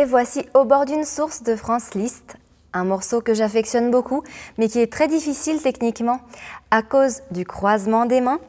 Et voici Au bord d'une source de Franz Liszt, un morceau que j'affectionne beaucoup, mais qui est très difficile techniquement à cause du croisement des mains,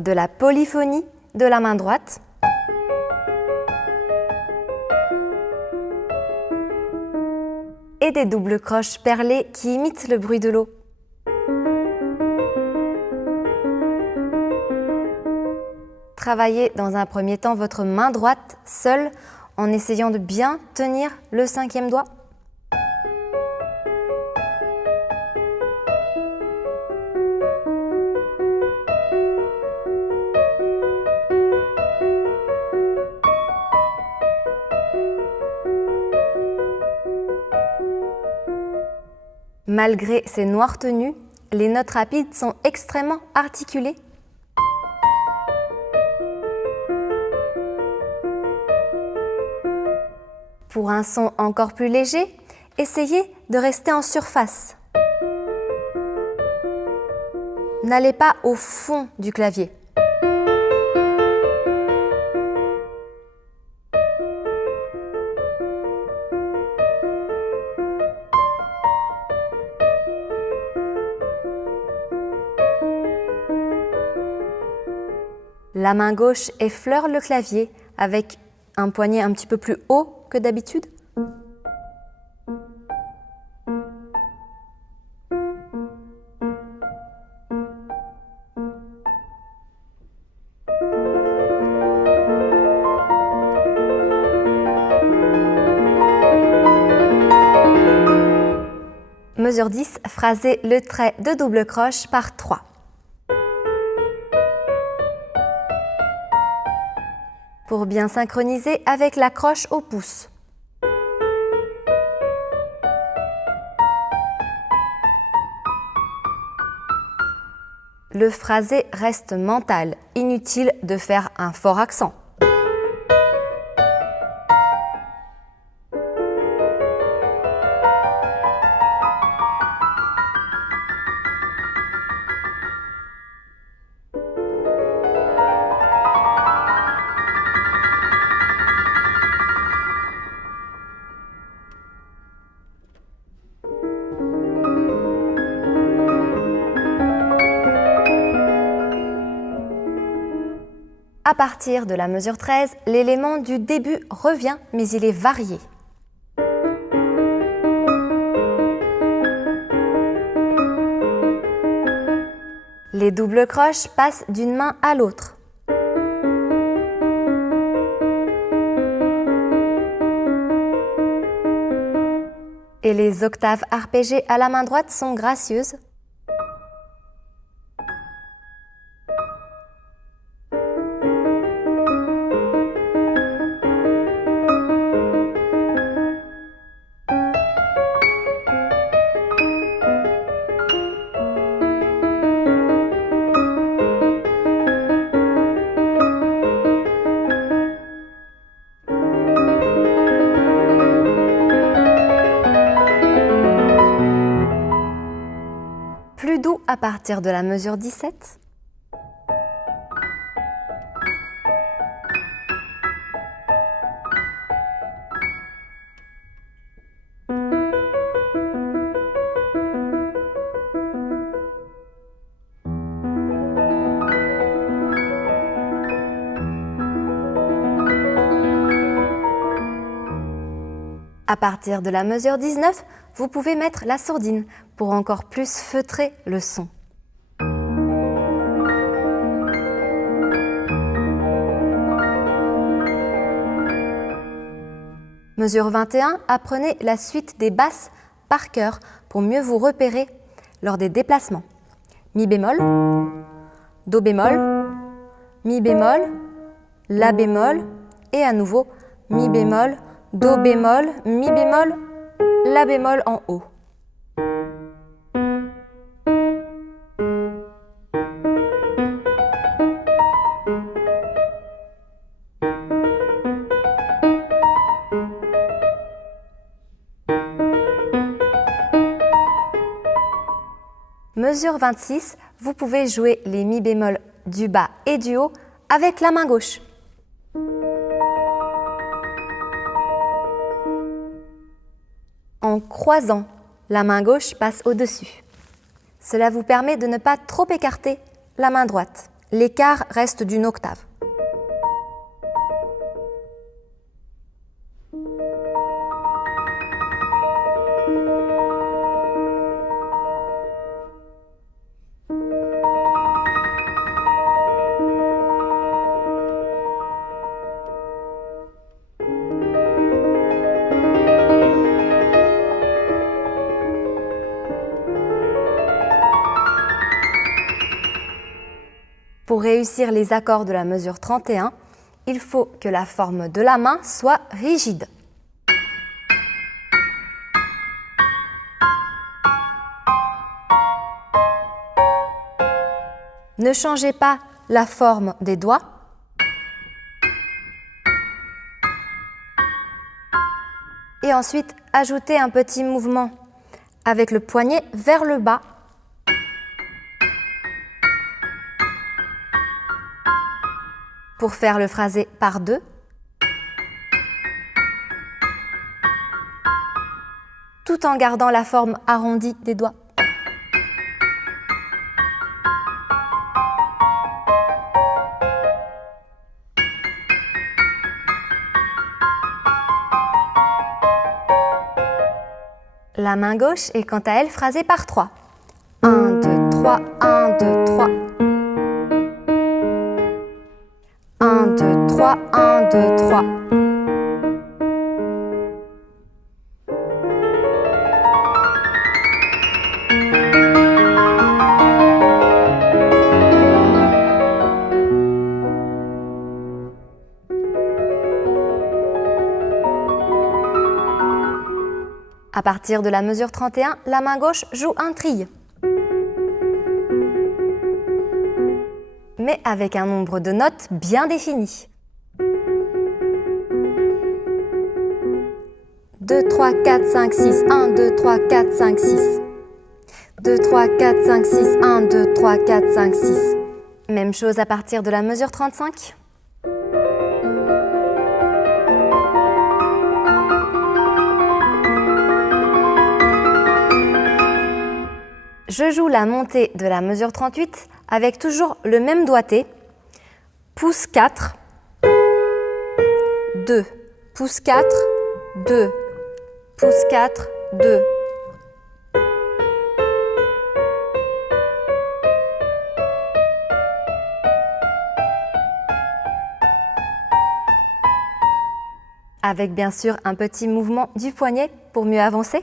de la polyphonie de la main droite, et des doubles croches perlées qui imitent le bruit de l'eau. Travaillez dans un premier temps votre main droite seule en essayant de bien tenir le 5e doigt. Malgré ces noires tenues, les notes rapides sont extrêmement articulées. Pour un son encore plus léger, essayez de rester en surface. N'allez pas au fond du clavier. La main gauche effleure le clavier avec un poignet un petit peu plus haut que d'habitude. Mesure 10, phrasez le trait de double croche par 3. Pour bien synchroniser avec la croche au pouce. Le phrasé reste mental, inutile de faire un fort accent. À partir de la mesure 13, l'élément du début revient, mais il est varié. Les doubles croches passent d'une main à l'autre. Et les octaves arpégées à la main droite sont gracieuses. Plus doux à partir de la mesure 17. À partir de la mesure 19, vous pouvez mettre la sourdine pour encore plus feutrer le son. Mesure 21, apprenez la suite des basses par cœur pour mieux vous repérer lors des déplacements. Mi bémol, do bémol, mi bémol, la bémol et à nouveau mi bémol, do bémol, mi bémol, la bémol en haut. Mesure 26, vous pouvez jouer les mi bémol du bas et du haut avec la main gauche. En croisant, la main gauche passe au-dessus. Cela vous permet de ne pas trop écarter la main droite. L'écart reste d'une octave. Pour réussir les accords de la mesure 31, il faut que la forme de la main soit rigide. Ne changez pas la forme des doigts. Et ensuite, ajoutez un petit mouvement avec le poignet vers le bas. Pour faire le phrasé par deux. Tout en gardant la forme arrondie des doigts. La main gauche est quant à elle phrasée par 3. 1, 2, 3, 1, 2, 3. 1, 2, 3, 1, 2, 3. À partir de la mesure 31, la main gauche joue un trille. Mais avec un nombre de notes bien défini. 2, 3, 4, 5, 6, 1, 2, 3, 4, 5, 6. 2, 3, 4, 5, 6, 1, 2, 3, 4, 5, 6. Même chose à partir de la mesure 35. Je joue la montée de la mesure 38 avec toujours le même doigté. Pouce 4, 2, pouce 4, 2, pouce 4, 2. Avec bien sûr un petit mouvement du poignet pour mieux avancer.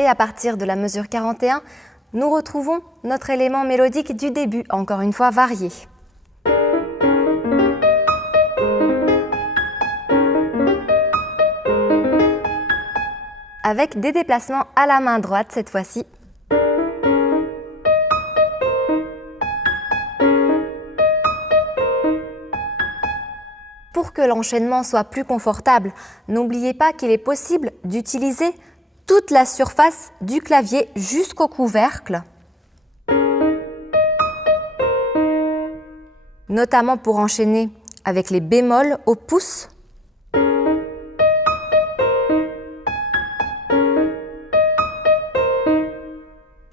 Et à partir de la mesure 41, nous retrouvons notre élément mélodique du début, encore une fois varié. Avec des déplacements à la main droite cette fois-ci. Pour que l'enchaînement soit plus confortable, n'oubliez pas qu'il est possible d'utiliser toute la surface du clavier jusqu'au couvercle, notamment pour enchaîner avec les bémols au pouce.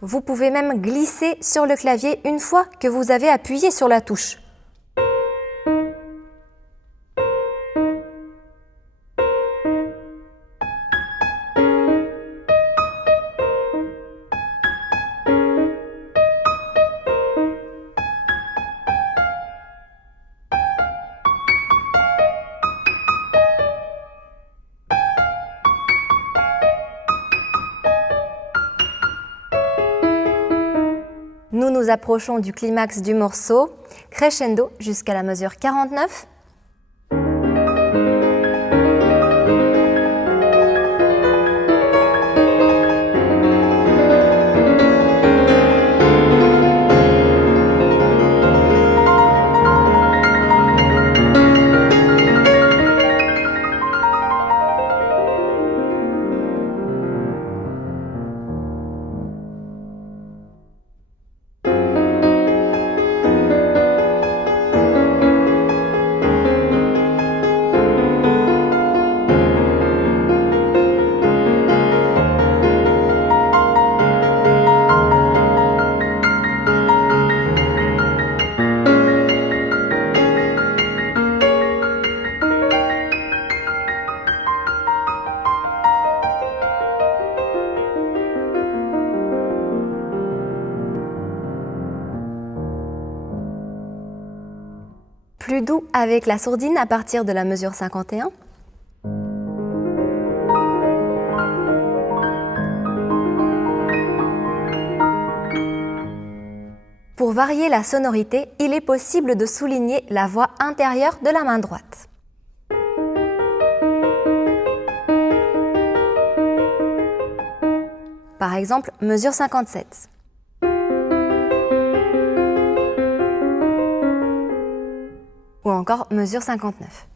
Vous pouvez même glisser sur le clavier une fois que vous avez appuyé sur la touche. Nous nous approchons du climax du morceau, crescendo jusqu'à la mesure 49. plus doux avec la sourdine à partir de la mesure 51. Pour varier la sonorité, il est possible de souligner la voix intérieure de la main droite. Par exemple, mesure 57. Ou encore mesure 59.